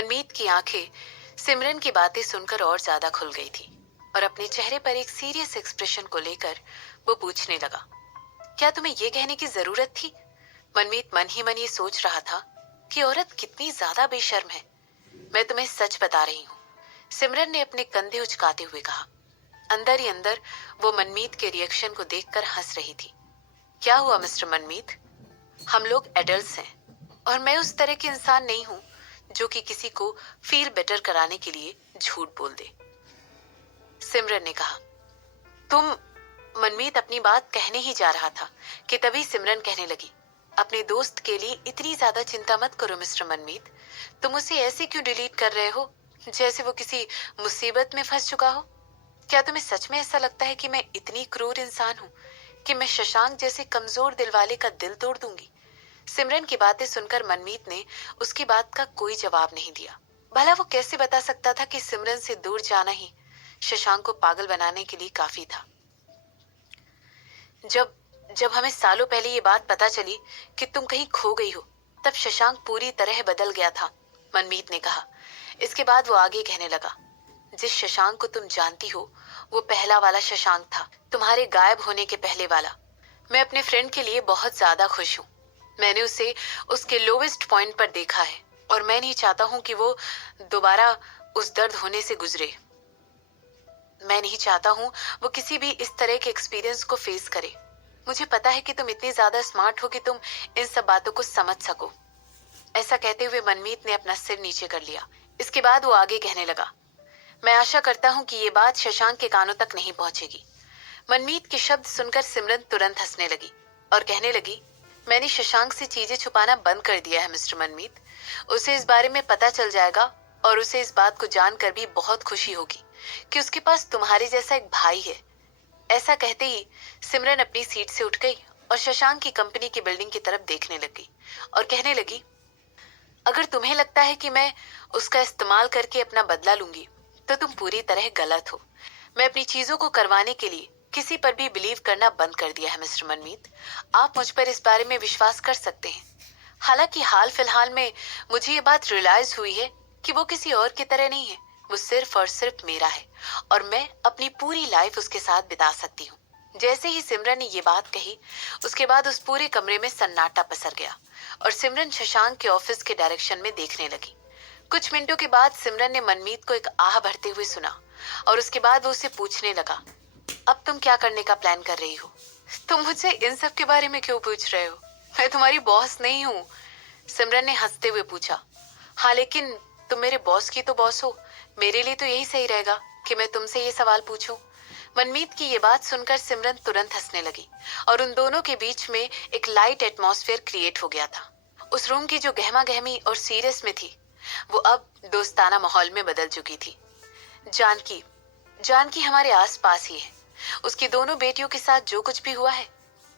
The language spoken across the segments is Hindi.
मनमीत की आंखें सिमरन की बातें सुनकर और ज्यादा खुल गई थी और अपने चेहरे पर एक सीरियस एक्सप्रेशन को लेकर वो पूछने लगा, क्या तुम्हें ये कहने की जरूरत थी? मनमीत मन ही मन ये सोच रहा था कि औरत कितनी ज्यादा बेशर्म है। मैं तुम्हें सच बता रही हूँ, सिमरन ने अपने कंधे उचकाते हुए कहा। अंदर ही अंदर वो मनमीत के रिएक्शन को देखकर हंस रही थी। क्या हुआ मिस्टर मनमीत? हम लोग एडल्ट्स हैं और मैं उस तरह के इंसान नहीं हूँ जो कि किसी को फील बेटर कराने के लिए झूठ बोल दे, सिमरन ने कहा। तुम मनमीत अपनी बात कहने ही जा रहा था कि तभी सिमरन कहने लगी, अपने दोस्त के लिए इतनी ज्यादा चिंता मत करो मिस्टर मनमीत। तुम उसे ऐसे क्यों डिलीट कर रहे हो जैसे वो किसी मुसीबत में फंस चुका हो? क्या तुम्हें सच में ऐसा लगता है कि मैं इतनी क्रूर इंसान हूँ कि मैं शशांक जैसे कमजोर दिल वाले का दिल तोड़ दूंगी? सिमरन की बातें सुनकर मनमीत ने उसकी बात का कोई जवाब नहीं दिया। भला वो कैसे बता सकता था कि सिमरन से दूर जाना ही शशांक को पागल बनाने के लिए काफी था। जब जब हमें सालों पहले ये बात पता चली कि तुम कहीं खो गई हो, तब शशांक पूरी तरह बदल गया था, मनमीत ने कहा। इसके बाद वो आगे कहने लगा, जिस शशांक को तुम जानती हो वो पहला वाला शशांक था, तुम्हारे गायब होने के पहले वाला। मैं अपने फ्रेंड के लिए बहुत ज्यादा खुश हूँ। मैंने उसे उसके लोवेस्ट पॉइंट पर देखा है और मैं नहीं चाहता हूँ कि वो दोबारा उस दर्द होने से गुजरे। मैं नहीं चाहता हूँ वो किसी भी इस तरह के एक्सपीरियंस को फेस करे। मुझे पता है कि तुम इतनी ज्यादा स्मार्ट हो कि तुम इन सब बातों को समझ सको। ऐसा कहते हुए मनमीत ने अपना सिर नीचे कर लिया। इसके बाद वो आगे कहने लगा, मैं आशा करता हूँ कि ये बात शशांक के कानों तक नहीं पहुंचेगी। मनमीत के शब्द सुनकर सिमरन तुरंत हंसने लगी और कहने लगी, मैंने शशांक से चीजें छुपाना बंद कर दिया है मिस्टर मनमीत। उसे इस बारे में पता चल जाएगा और उसे इस बात को जानकर भी बहुत खुशी होगी कि उसके पास तुम्हारे जैसा एक भाई है। ऐसा कहते ही सिमरन अपनी सीट से उठ गई और शशांक की कंपनी की बिल्डिंग की तरफ देखने लगी और कहने लगी, अगर तुम्हें लगता है कि मैं उसका इस्तेमाल करके अपना बदला लूंगी तो तुम पूरी तरह गलत हो। मैं अपनी चीजों को करवाने के लिए किसी पर भी बिलीव करना बंद कर दिया है मिस्टर मनमीत। आप मुझ पर इस बारे में विश्वास कर सकते हैं। हालांकि हाल फिलहाल में मुझे ये बात रियलाइज हुई है कि वो किसी और की तरह नहीं है, वो सिर्फ और सिर्फ मेरा है और मैं अपनी पूरी लाइफ उसके साथ बिता सकती हूँ। जैसे ही सिमरन ने ये बात कही, उसके बाद उस पूरे कमरे में सन्नाटा पसर गया और सिमरन शशांक के ऑफिस के डायरेक्शन में देखने लगी। कुछ मिनटों के बाद सिमरन ने मनमीत को एक आह भरते हुए सुना और उसके बाद वो उसे पूछने लगा, अब तुम क्या करने का प्लान कर रही हो? तुम मुझसे इन सब के बारे में क्यों पूछ रहे हो? मैं तुम्हारी बॉस नहीं हूँ, सिमरन ने हंसते हुए पूछा। हाँ, लेकिन तुम मेरे बॉस की तो बॉस हो। मेरे लिए तो यही सही रहेगा कि मैं तुमसे ये सवाल पूछूं। मनमीत की ये बात सुनकर सिमरन तुरंत हंसने लगी और उन दोनों के बीच में एक लाइट एटमॉस्फेयर क्रिएट हो गया था। उस रूम की जो गहमा गहमी और सीरियस में थी, वो अब दोस्ताना माहौल में बदल चुकी थी। जानकी जानकी हमारे आस पास ही है। उसकी दोनों बेटियों के साथ जो कुछ भी हुआ है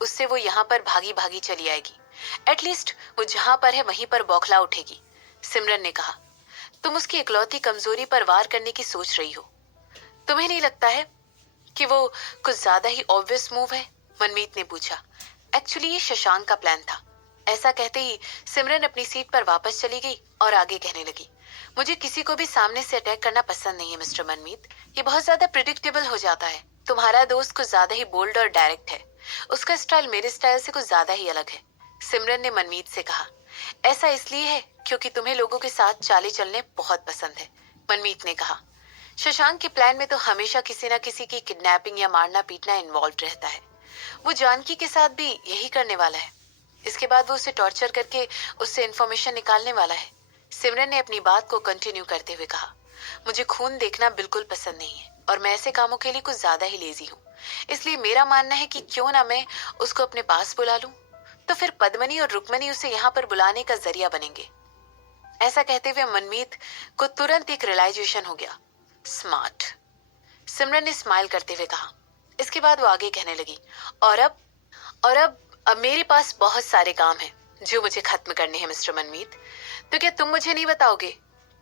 उससे वो यहाँ पर भागी भागी चली आएगी। एटलीस्ट वो जहाँ पर है वहीं पर बौखला उठेगी, सिमरन ने कहा। तुम उसकी इकलौती कमजोरी पर वार करने की सोच रही हो। तुम्हें नहीं लगता है कि वो कुछ ज्यादा ही ऑब्वियस मूव है? मनमीत ने पूछा। एक्चुअली ये शशांक का प्लान था। ऐसा कहते ही सिमरन अपनी सीट पर वापस चली गई और आगे कहने लगी, मुझे किसी को भी सामने से अटैक करना पसंद नहीं है मिस्टर मनमीत। ये बहुत ज्यादा प्रिडिक्टेबल हो जाता है। तुम्हारा दोस्त कुछ ज्यादा ही बोल्ड और डायरेक्ट है। उसका स्टाइल मेरे स्टाइल से कुछ ज्यादा ही अलग है, सिमरन ने मनमीत से कहा। ऐसा इसलिए है क्योंकि तुम्हें लोगों के साथ चाले चलने बहुत पसंद है, मनमीत ने कहा। शशांक के प्लान में तो हमेशा किसी न किसी की किडनैपिंग या मारना पीटना इन्वॉल्व रहता है। वो जानकी के साथ भी यही करने वाला है। इसके बाद वो उसे टॉर्चर करके उससे इंफॉर्मेशन निकालने वाला है, सिमरन ने अपनी बात को कंटिन्यू करते हुए कहा। मुझे खून देखना बिल्कुल पसंद नहीं है और मैं ऐसे कामों के लिए कुछ ज्यादा ही लेजी हूँ। इसलिए मेरा मानना है कि क्यों ना मैं उसको अपने पास बुला लूं, तो फिर पद्मनी और रुक्मणी उसे यहाँ पर बुलाने का जरिया बनेंगे। ऐसा कहते हुए मनमीत को तुरंत एक रियलाइजेशन हो गया। स्मार्ट, सिमरन ने स्माइल करते हुए कहा। इसके बाद वो आगे कहने लगी, और अब मेरे पास बहुत सारे काम हैं जो मुझे खत्म करने हैं मिस्टर मनमीत। तो क्या तुम मुझे नहीं बताओगे?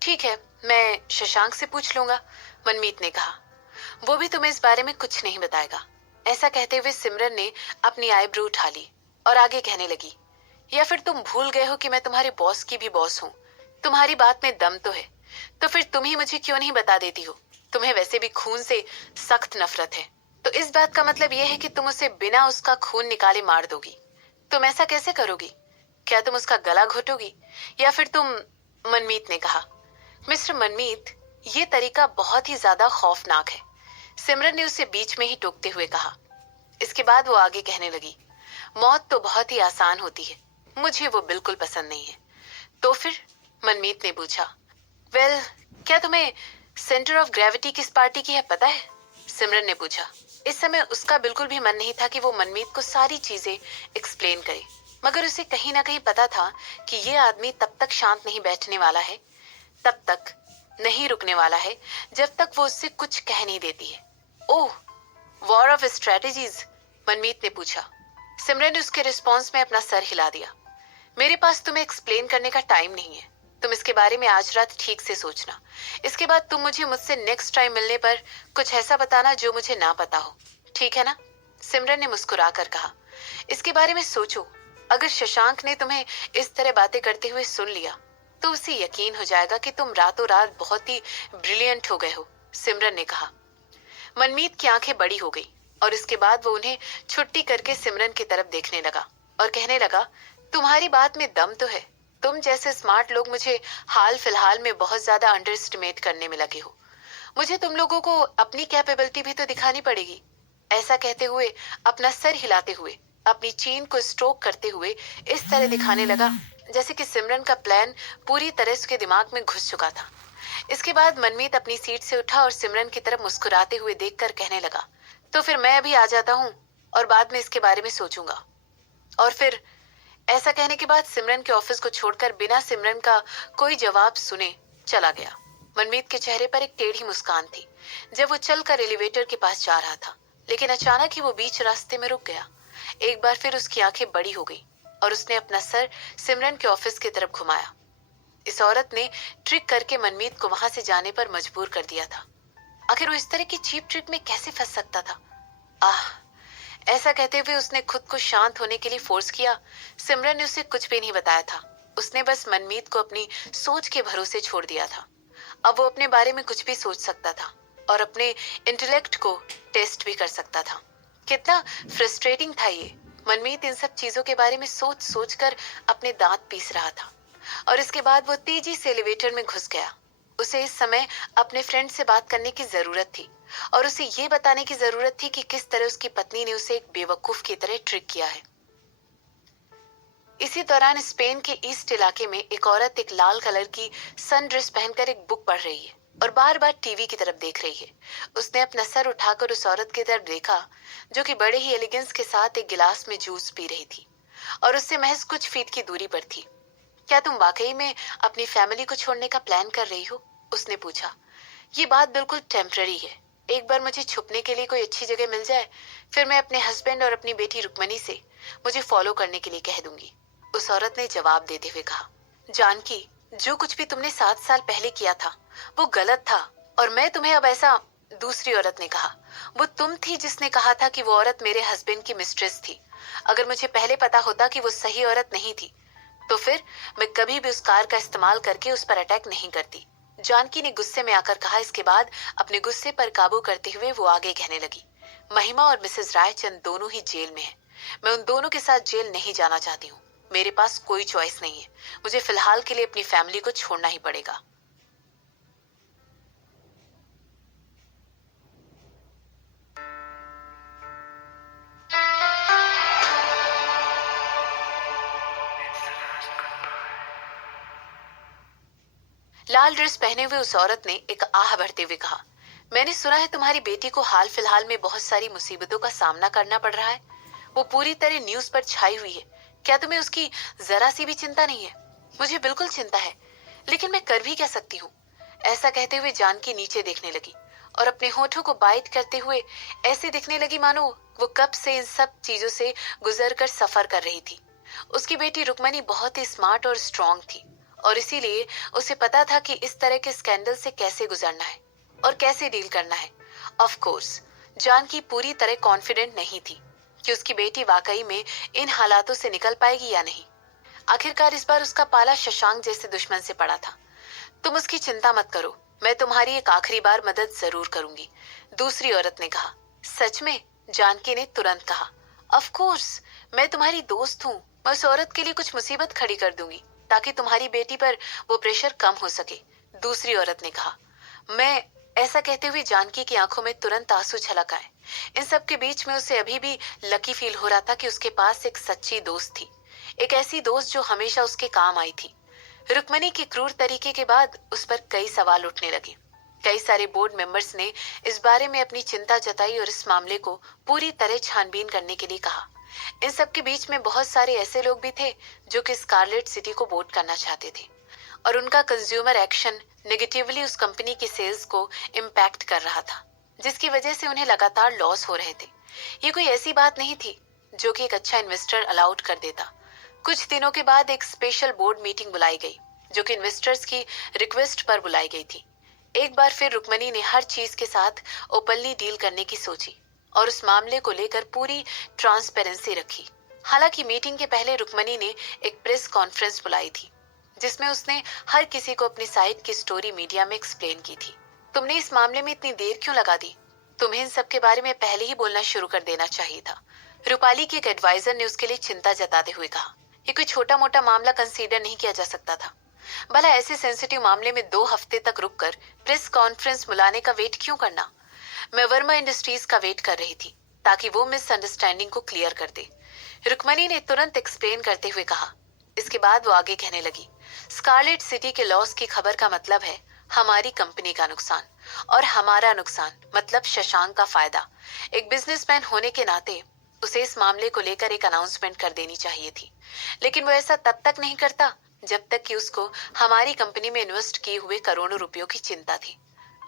ठीक है, मैं शशांक से पूछ लूंगा, मनमीत ने कहा। वो भी तुम्हें इस बारे में कुछ नहीं बताएगा। ऐसा कहते हुए सिमरन ने अपनी आईब्रो उठा ली और आगे कहने लगी, या फिर तुम भूल गए हो कि मैं तुम्हारे बॉस की भी बॉस हूँ। तुम्हारी बात में दम तो है, तो फिर तुम ही मुझे क्यों नहीं बता देती हो? तुम्हें वैसे भी खून से सख्त नफरत है, तो इस बात का मतलब यह है कि तुम उसे बिना उसका खून निकाले मार दोगी। तुम ऐसा कैसे करोगी? क्या तुम उसका गला घोटोगी, या फिर तुम? मनमीत ने कहा। मिस्टर मनमीत, ये तरीका बहुत ही ज्यादा खौफनाक है, सिमरन ने उसे बीच में ही टोकते हुए कहा। इसके बाद वो आगे कहने लगी, मौत तो बहुत ही आसान होती है, मुझे वो बिल्कुल पसंद नहीं है। तो फिर? मनमीत ने पूछा। वेल, क्या तुम्हें सेंटर ऑफ ग्रेविटी किस पार्टी की है पता है? सिमरन ने पूछा। इस समय उसका बिल्कुल भी मन नहीं था कि वो मनमीत को सारी चीजें एक्सप्लेन करे, मगर उसे कहीं ना कहीं पता था कि ये आदमी तब तक शांत नहीं बैठने वाला है, तब तक नहीं रुकने वाला है, जब तक वो उससे कुछ कह नहीं देती है। ओह, वॉर ऑफ स्ट्रेटेजीज? मनमीत ने पूछा। सिमरन ने उसके रिस्पॉन्स में अपना सर हिला दिया। मेरे पास तुम्हें एक्सप्लेन करने का टाइम नहीं है, तुम इसके बारे में आज रात ठीक से सोचना। इसके बाद तुम मुझसे नेक्स्ट टाइम मिलने पर कुछ ऐसा बताना जो मुझे ना पता हो, ठीक है ना? सिमरन ने मुस्कुराकर कहा। इसके बारे में सोचो, अगर शशांक ने तुम्हें इस तरह बातें करते हुए सुन लिया तो उसे यकीन हो जाएगा कि तुम रातों रात बहुत ही ब्रिलियंट हो गए हो, सिमरन ने कहा। मनमीत की आंखें बड़ी हो गई और इसके बाद वो उन्हें छुट्टी करके सिमरन की तरफ देखने लगा और कहने लगा, तुम्हारी बात में दम तो है। तुम जैसे स्मार्ट लोग मुझे हाल फिलहाल में बहुत ज्यादा अंडर एस्टिमेट करने में लगे हो। मुझे तुम लोगों को अपनी कैपेबिलिटी भी तो दिखानी पड़ेगी। ऐसा कहते हुए, अपना सर हिलाते हुए, अपनी चीन को स्ट्रोक करते हुए इस तरह दिखाने लगा जैसे कि सिमरन का प्लान पूरी तरह उसके दिमाग में घुस चुका था। इसके बाद मनमीत अपनी सीट से उठा और सिमरन की तरफ मुस्कुराते हुए देखकर कहने लगा, तो फिर मैं अभी आ जाता हूँ और बाद में इसके बारे में सोचूंगा। और फिर ऐसा कहने के बाद सिमरन के ऑफिस को छोड़कर बिना सिमरन का कोई जवाब सुने चला गया। मनमीत के चेहरे पर एक टेढ़ी मुस्कान थी जब वो चलकर एलिवेटर के पास जा रहा था, लेकिन अचानक ही वो बीच रास्ते में रुक गया। एक बार फिर उसकी आंखें बड़ी हो गई और उसने अपना सर सिमरन के ऑफिस की तरफ घुमाया। इस औरत ने ट्रिक करके मनमीत को वहां से जाने पर मजबूर कर दिया था। आखिर वो इस तरह की चीप ट्रिक में कैसे फंस सकता था? आह, ऐसा कहते हुए उसने खुद को शांत होने के लिए फोर्स किया। सिमरन ने उसे कुछ भी नहीं बताया था, उसने बस मनमीत को अपनी सोच के भरोसे छोड़ दिया था। अब वो अपने बारे में कुछ भी सोच सकता था और अपने इंटेलेक्ट को टेस्ट भी कर सकता था। कितना फ्रस्ट्रेटिंग था ये। मनमीत इन सब चीजों के बारे में सोच सोच कर अपने दांत पीस रहा था और इसके बाद वो तेजी से एलिवेटर में घुस गया। उसे इस समय अपने फ्रेंड से बात करने की जरूरत थी और उसे ये बताने की जरूरत थी कि किस तरह उसकी पत्नी ने उसे एक बेवकूफ की तरह ट्रिक किया है। इसी दौरान स्पेन के ईस्ट इलाके में एक औरत एक लाल कलर की सन ड्रेस पहनकर एक बुक पढ़ रही है और बार बार टीवी की तरफ देख रही है। उसने अपना सर उठाकर उस औरत की तरफ देखा जो कि बड़े ही एलिगेंस के साथ एक गिलास में जूस पी रही थी और उससे महज कुछ फीट की दूरी पर थी। क्या तुम वाकई में अपनी फैमिली को छोड़ने का प्लान कर रही हो? उसने पूछा। ये बात बिल्कुल टेम्पररी है। एक बार मुझे छुपने के लिए कोई अच्छी जगह मिल जाए, फिर मैं अपने हस्बैंड और अपनी बेटी रुक्मणी से मुझे फॉलो करने के लिए कह दूंगी, उस औरत ने जवाब देते हुए कहा। जानकी, जो कुछ भी तुमने 7 साल पहले किया था वो गलत था और मैं तुम्हें अब ऐसा। दूसरी औरत ने कहा। वो तुम थी जिसने कहा था कि वो औरत मेरे हस्बैंड की मिस्ट्रेस थी। अगर मुझे पहले पता होता कि वो सही औरत नहीं थी तो फिर मैं कभी भी उस कार का इस्तेमाल करके उस पर अटैक नहीं करती, जानकी ने गुस्से में आकर कहा। इसके बाद अपने गुस्से पर काबू करते हुए वो आगे कहने लगी, महिमा और मिसेस रायचंद दोनों ही जेल में हैं। मैं उन दोनों के साथ जेल नहीं जाना चाहती हूँ। मेरे पास कोई चॉइस नहीं है। मुझे फिलहाल के लिए अपनी फैमिली को छोड़ना ही पड़ेगा। लाल ड्रेस पहने हुए उस औरत ने एक आह भरते हुए कहा, मैंने सुना है तुम्हारी बेटी को हाल फिलहाल में बहुत सारी मुसीबतों का सामना करना पड़ रहा है। वो पूरी तरह न्यूज पर छाई हुई है। क्या तुम्हें उसकी जरा सी भी चिंता नहीं है? मुझे बिल्कुल चिंता है, लेकिन मैं कर भी क्या सकती हूँ? ऐसा कहते हुए जानकी नीचे देखने लगी और अपने होठों को बाइट करते हुए ऐसे दिखने लगी मानो वो कब से इन सब चीजों से गुजर कर सफर कर रही थी। उसकी बेटी रुक्मणी बहुत ही स्मार्ट और स्ट्रांग थी और इसीलिए उसे पता था कि इस तरह के स्कैंडल से कैसे गुजरना है और कैसे डील करना है। ऑफ कोर्स जानकी पूरी तरह कॉन्फिडेंट नहीं थी कि उसकी बेटी वाकई में इन हालातों से निकल पाएगी या नहीं। आखिरकार इस बार उसका पाला शशांक जैसे दुश्मन से पड़ा था। तुम उसकी चिंता मत करो, मैं तुम्हारी एक आखिरी बार मदद जरूर करूंगी, दूसरी औरत ने कहा। सच में? जानकी ने तुरंत कहा। ऑफ कोर्स, मैं तुम्हारी दोस्त हूँ। मैं उस औरत के लिए कुछ मुसीबत खड़ी कर दूंगी ताकि तुम्हारी बेटी पर वो प्रेशर कम हो सके, दूसरी औरत ने कहा। मैं ऐसा कहते हुए जानकी की आंखों में तुरंत आंसू छलक आए। इन सब के बीच में उसे अभी भी लकी फील हो रहा था कि उसके पास एक सच्ची दोस्त थी, एक ऐसी दोस्त जो हमेशा उसके काम आई थी। रुक्मणी के क्रूर तरीके के बाद उस पर कई सवाल उठने लगे। कई सारे बोर्ड मेंबर्स ने इस बारे में अपनी चिंता जताई और इस मामले को पूरी तरह छानबीन करने के लिए कहा। इन सब के बीच में बहुत सारे ऐसे लोग भी थे जो कि स्कारलेट सिटी को वोट करना चाहते थे और उनका कंज्यूमर एक्शन नेगेटिवली उस कंपनी की सेल्स को इम्पैक्ट कर रहा था, जिसकी वजह से उन्हें लगातार लॉस हो रहे थे। ये कोई ऐसी बात नहीं थी जो कि एक अच्छा इन्वेस्टर अलाउड कर देता। कुछ दिनों के बाद एक स्पेशल बोर्ड मीटिंग बुलाई गई जो कि इन्वेस्टर्स की रिक्वेस्ट पर बुलाई गई थी। एक बार फिर रुक्मणी ने हर चीज के साथ ओपनली डील करने की सोची और उस मामले को लेकर पूरी ट्रांसपेरेंसी रखी। हालांकि मीटिंग के पहले रुक्मणी ने एक प्रेस कॉन्फ्रेंस बुलाई थी जिसमें उसने हर किसी को अपनी साइड की स्टोरी मीडिया में एक्सप्लेन की थी। तुमने इस मामले में इतनी देर क्यों लगा दी? तुम्हें इन सब के बारे में पहले ही बोलना शुरू कर देना चाहिए था, रूपाली के एक एडवाइजर ने उसके लिए चिंता जताते हुए कहा। ये कोई छोटा मोटा मामला कंसीडर नहीं किया जा सकता था। भला ऐसे सेंसिटिव मामले में 2 हफ्ते तक रुककर प्रेस कॉन्फ्रेंस बुलाने का वेट क्यों करना? मैं वर्मा इंडस्ट्रीज का वेट कर रही थी ताकि वो मिसअंडरस्टैंडिंग को क्लियर कर दे, रुक्मणी ने तुरंत एक्सप्लेन करते हुए कहा। इसके बाद वो आगे कहने लगी, स्कारलेट सिटी के लॉस की खबर का मतलब है हमारी कंपनी का नुकसान और हमारा नुकसान मतलब शशांक का फायदा। एक बिजनेसमैन होने के नाते उसे इस मामले को लेकर एक अनाउंसमेंट कर देनी चाहिए थी, लेकिन वो ऐसा तब तक नहीं करता जब तक कि उसको हमारी कंपनी में इन्वेस्ट किए हुए करोड़ों रुपयों की चिंता थी।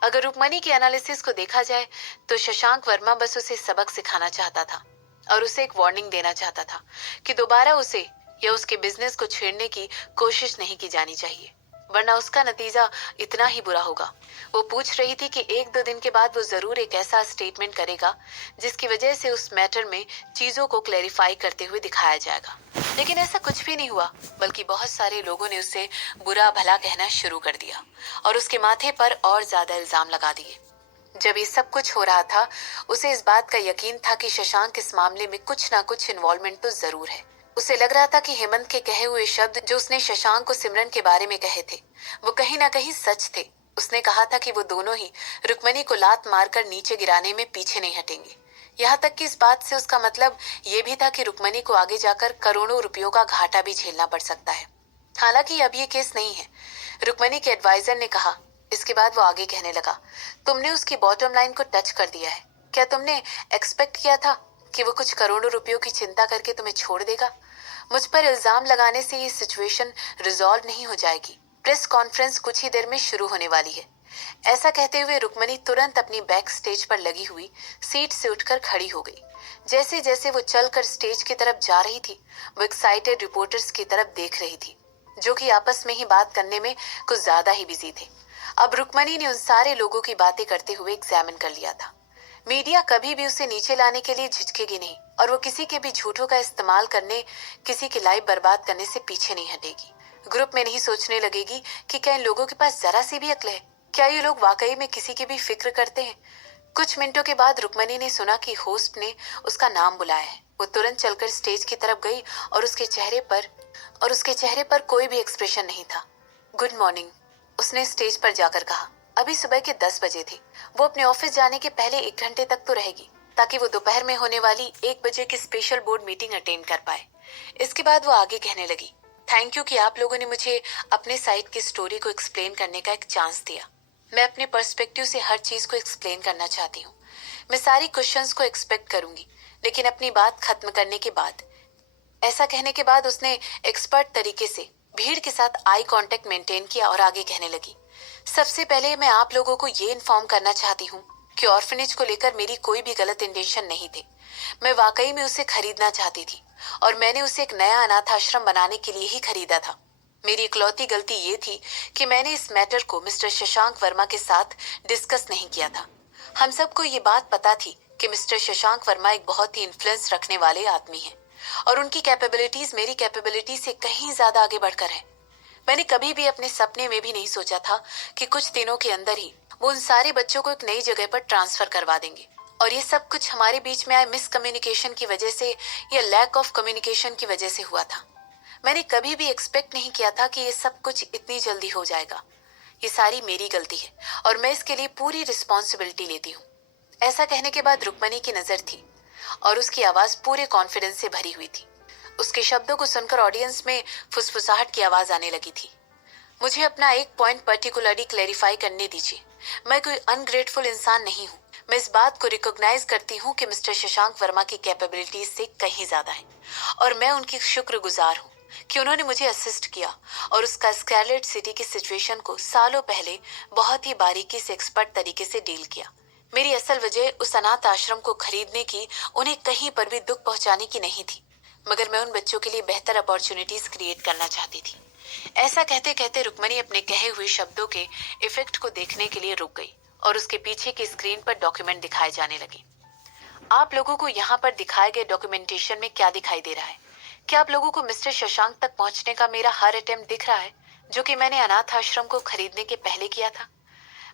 अगर रुक्मणी के एनालिसिस को देखा जाए तो शशांक वर्मा बस उसे सबक सिखाना चाहता था और उसे एक वार्निंग देना चाहता था कि दोबारा उसे या उसके बिजनेस को छेड़ने की कोशिश नहीं की जानी चाहिए, वरना उसका नतीजा इतना ही बुरा होगा। वो पूछ रही थी कि 1-2 दिन के बाद वो जरूर एक ऐसा स्टेटमेंट करेगा जिसकी वजह से उस मैटर में चीजों को क्लैरिफाई करते हुए दिखाया जाएगा, लेकिन ऐसा कुछ भी नहीं हुआ, बल्कि बहुत सारे लोगों ने उसे बुरा भला कहना शुरू कर दिया और उसके माथे पर और ज्यादा इल्जाम लगा दिए। जब ये सब कुछ हो रहा था उसे इस बात का यकीन था कि शशांक इस मामले में कुछ ना कुछ इन्वॉल्वमेंट तो जरूर है। उसे लग रहा था कि हेमंत के कहे हुए शब्द जो उसने शशांक को सिमरन के बारे में कहे थे वो कहीं ना कहीं सच थे। उसने कहा था कि वो दोनों ही रुक्मणी को लात मारकर नीचे गिराने में पीछे नहीं हटेंगे। यहाँ तक कि इस बात से उसका मतलब ये भी था कि रुक्मणी को आगे जाकर करोड़ों रुपयों का घाटा भी झेलना पड़ सकता है। हालांकि अब ये केस नहीं है, रुक्मणी के एडवाइजर ने कहा। इसके बाद वो आगे कहने लगा, तुमने उसकी बॉटम लाइन को टच कर दिया है। क्या तुमने एक्सपेक्ट किया था कि वो कुछ करोड़ों रुपयों की चिंता करके तुम्हें छोड़ देगा? मुझ पर इल्जाम लगाने से ये सिचुएशन रिजॉल्व नहीं हो जाएगी। प्रेस कॉन्फ्रेंस कुछ ही देर में शुरू होने वाली है। ऐसा कहते हुए रुक्मणी तुरंत अपनी बैक स्टेज पर लगी हुई सीट से उठकर खड़ी हो गई। जैसे जैसे वो चलकर स्टेज की तरफ जा रही थी वो एक्साइटेड रिपोर्टर्स की तरफ देख रही थी जो कि आपस में ही बात करने में कुछ ज्यादा ही बिजी थे। अब रुक्मणी ने उन सारे लोगों की बातें करते हुए एग्जामिन कर लिया था। मीडिया कभी भी उसे नीचे लाने के लिए झिझकेगी नहीं और वो किसी के भी झूठों का इस्तेमाल करने, किसी की लाइफ बर्बाद करने से पीछे नहीं हटेगी। ग्रुप में नहीं सोचने लगेगी कि क्या इन लोगों के पास जरा सी भी अक्ल है, क्या ये लोग वाकई में किसी की भी फिक्र करते हैं। कुछ मिनटों के बाद रुक्मणी ने सुना कि होस्ट ने उसका नाम बुलाया है। वो तुरंत चलकर स्टेज की तरफ गई और उसके चेहरे पर कोई भी एक्सप्रेशन नहीं था। गुड मॉर्निंग, उसने स्टेज पर जाकर कहा। अभी सुबह के 10 बजे थे। वो अपने ऑफिस जाने के पहले 1 घंटे तक तो रहेगी ताकि वो दोपहर में होने वाली 1 बजे की स्पेशल बोर्ड मीटिंग अटेंड कर पाए। इसके बाद वो आगे कहने लगी, थैंक यू कि आप लोगों ने मुझे अपने साइड की स्टोरी को एक्सप्लेन करने का एक चांस दिया। मैं अपने पर्सपेक्टिव से हर चीज को एक्सप्लेन करना चाहती हूँ। मैं सारी क्वेश्चंस को एक्सपेक्ट करूंगी, लेकिन अपनी बात खत्म करने के बाद। ऐसा कहने के बाद उसने एक्सपर्ट तरीके से भीड़ के साथ आई कांटेक्ट मेंटेन किया और आगे कहने लगी, सबसे पहले मैं आप लोगों को ये इन्फॉर्म करना चाहती हूँ कि ऑर्फनेज को लेकर मेरी कोई भी गलत इंटेंशन नहीं थी। मैं वाकई में उसे खरीदना चाहती थी और मैंने उसे एक नया अनाथ आश्रम बनाने के लिए ही खरीदा था। मेरी इकलौती गलती ये थी कि मैंने इस मैटर को मिस्टर शशांक वर्मा के साथ डिस्कस नहीं किया था। हम सबको ये बात पता थी कि मिस्टर शशांक वर्मा एक बहुत ही इन्फ्लुएंस रखने वाले आदमी हैं और उनकी कैपेबिलिटीज मेरी कैपेबिलिटी से कहीं ज्यादा आगे बढ़कर है। मैंने कभी भी अपने सपने में भी नहीं सोचा था कि कुछ दिनों के अंदर ही वो उन सारे बच्चों को एक नई जगह पर ट्रांसफर करवा देंगे। और ये सब कुछ हमारे बीच में आए मिसकम्युनिकेशन की वजह से या लैक ऑफ कम्युनिकेशन की वजह से हुआ था। मैंने कभी भी एक्सपेक्ट नहीं किया था कि ये सब कुछ इतनी जल्दी हो जाएगा। ये सारी मेरी गलती है और मैं इसके लिए पूरी रिस्पॉन्सिबिलिटी लेती हूँ। ऐसा कहने के बाद रुक्मणी की नजर थी और उसकी आवाज पूरे कॉन्फिडेंस से भरी हुई थी। उसके शब्दों को सुनकर ऑडियंस में फुसफुसाहट की आवाज आने लगी थी। मुझे अपना एक पॉइंट पर्टिकुलरली क्लैरिफाई करने दीजिए। मैं कोई अनग्रेटफुल इंसान नहीं हूँ। मैं इस बात को रिकॉग्नाइज करती हूँ कि मिस्टर शशांक वर्मा की कैपेबिलिटीज से कहीं ज्यादा है और मैं उनकी शुक्रगुजार हूँ कि उन्होंने मुझे असिस्ट किया और उसका स्कारलेट सिटी की सिचुएशन को सालों पहले बहुत ही बारीकी से एक्सपर्ट तरीके से डील किया। मेरी असल वजह उस अनाथ आश्रम को खरीदने की, उन्हें कहीं पर भी दुख पहुंचाने की नहीं थी, मगर मैं उन बच्चों के लिए बेहतर अपॉर्चुनिटीज क्रिएट करना चाहती थी। ऐसा कहते कहते रुक्मणी अपने कहे हुए शब्दों के इफेक्ट को देखने के लिए रुक गई और उसके पीछे की स्क्रीन पर डॉक्यूमेंट दिखाए जाने लगे। आप लोगों को यहाँ पर दिखाए गए डॉक्यूमेंटेशन में क्या दिखाई दे रहा है? क्या आप लोगों को मिस्टर शशांक तक पहुंचने का मेरा हर अटेम्प्ट दिख रहा है, जो कि मैंने अनाथ आश्रम को खरीदने के पहले किया था?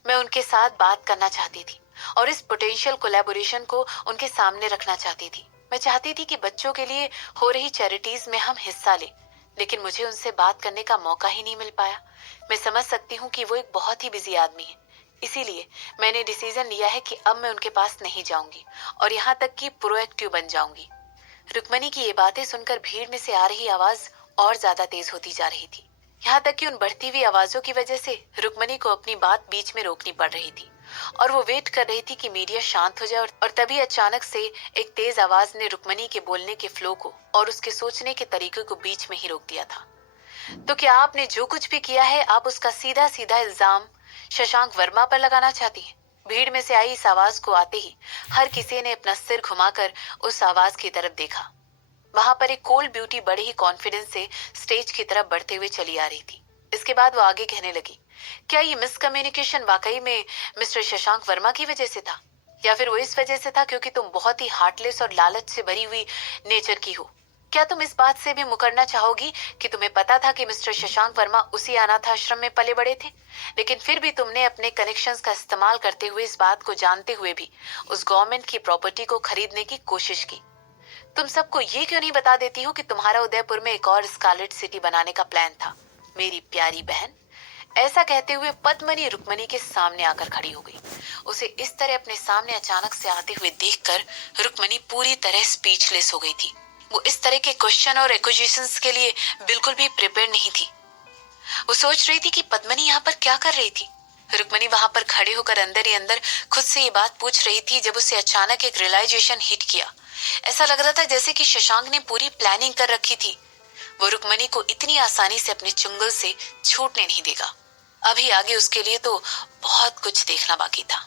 मैं उनके साथ बात करना चाहती थी और इस पोटेंशियल कोलैबोरेशन को उनके सामने रखना चाहती थी। मैं चाहती थी कि बच्चों के लिए हो रही चैरिटीज में हम हिस्सा लें, लेकिन मुझे उनसे बात करने का मौका ही नहीं मिल पाया। मैं समझ सकती हूँ कि वो एक बहुत ही बिजी आदमी है, इसीलिए मैंने डिसीजन लिया है कि अब मैं उनके पास नहीं जाऊंगी और यहाँ तक कि प्रोएक्टिव बन जाऊंगी। रुक्मणी की ये बातें सुनकर भीड़ में से आ रही आवाज और ज्यादा तेज होती जा रही थी, यहाँ तक कि उन बढ़ती हुई आवाजों की वजह से रुक्मणी को अपनी बात बीच में रोकनी पड़ रही थी और वो वेट कर रही थी कि मीडिया शांत हो जाए और तभी अचानक से एक तेज आवाज ने रुक्मणी के बोलने के फ्लो को और उसके सोचने के तरीके को बीच में ही रोक दिया था। तो क्या आपने जो कुछ भी किया है, आप उसका सीधा सीधा इल्जाम शशांक वर्मा पर लगाना चाहती हैं? भीड़ में से आई इस आवाज को आते ही हर किसी ने अपना सिर घुमाकर उस आवाज की तरफ देखा। वहां पर एक कोल्ड ब्यूटी बड़े ही कॉन्फिडेंस से स्टेज की तरफ बढ़ते हुए चली आ रही थी। इसके बाद वो आगे कहने लगी, क्या ये मिसकम्युनिकेशन वाकई में मिस्टर शशांक वर्मा की वजह से था, या फिर वो इस वजह से था क्योंकि तुम बहुत ही हार्टलेस और लालच से भरी हुई नेचर की हो? क्या तुम इस बात से भी मुकरना चाहोगी कि तुम्हें पता था कि मिस्टर शशांक वर्मा उसी अनाथ आश्रम में पले बड़े थे, लेकिन फिर भी तुमने अपने कनेक्शंस का इस्तेमाल करते हुए इस बात को जानते हुए भी उस गवर्नमेंट की प्रॉपर्टी को खरीदने की कोशिश की? तुम सबको ये क्यों नहीं बता देती हो कि तुम्हारा उदयपुर में एक और स्कारलेट सिटी बनाने का प्लान था, मेरी प्यारी बहन? ऐसा कहते हुए पद्मनी रुक्मणी के सामने आकर खड़ी हो गई। उसे इस तरह अपने सामने अचानक से आते हुए देखकर रुक्मणी पूरी तरह स्पीचलेस हो गई थी। वो इस तरह के क्वेश्चन और एक्यूजेशंस के लिए बिल्कुल भी प्रिपेयर नहीं थी। वो सोच रही थी कि पद्मनी यहाँ पर क्या कर रही थी। रुक्मणी वहां पर खड़े होकर अंदर ही अंदर खुद से ये बात पूछ रही थी जब उसे अचानक एक रियलाइजेशन हिट किया। ऐसा लग रहा था जैसे कि शशांक ने पूरी प्लानिंग कर रखी थी। वो रुक्मणी को इतनी आसानी से अपने चुंगल से छूटने नहीं देगा। अभी आगे उसके लिए तो बहुत कुछ देखना बाकी था।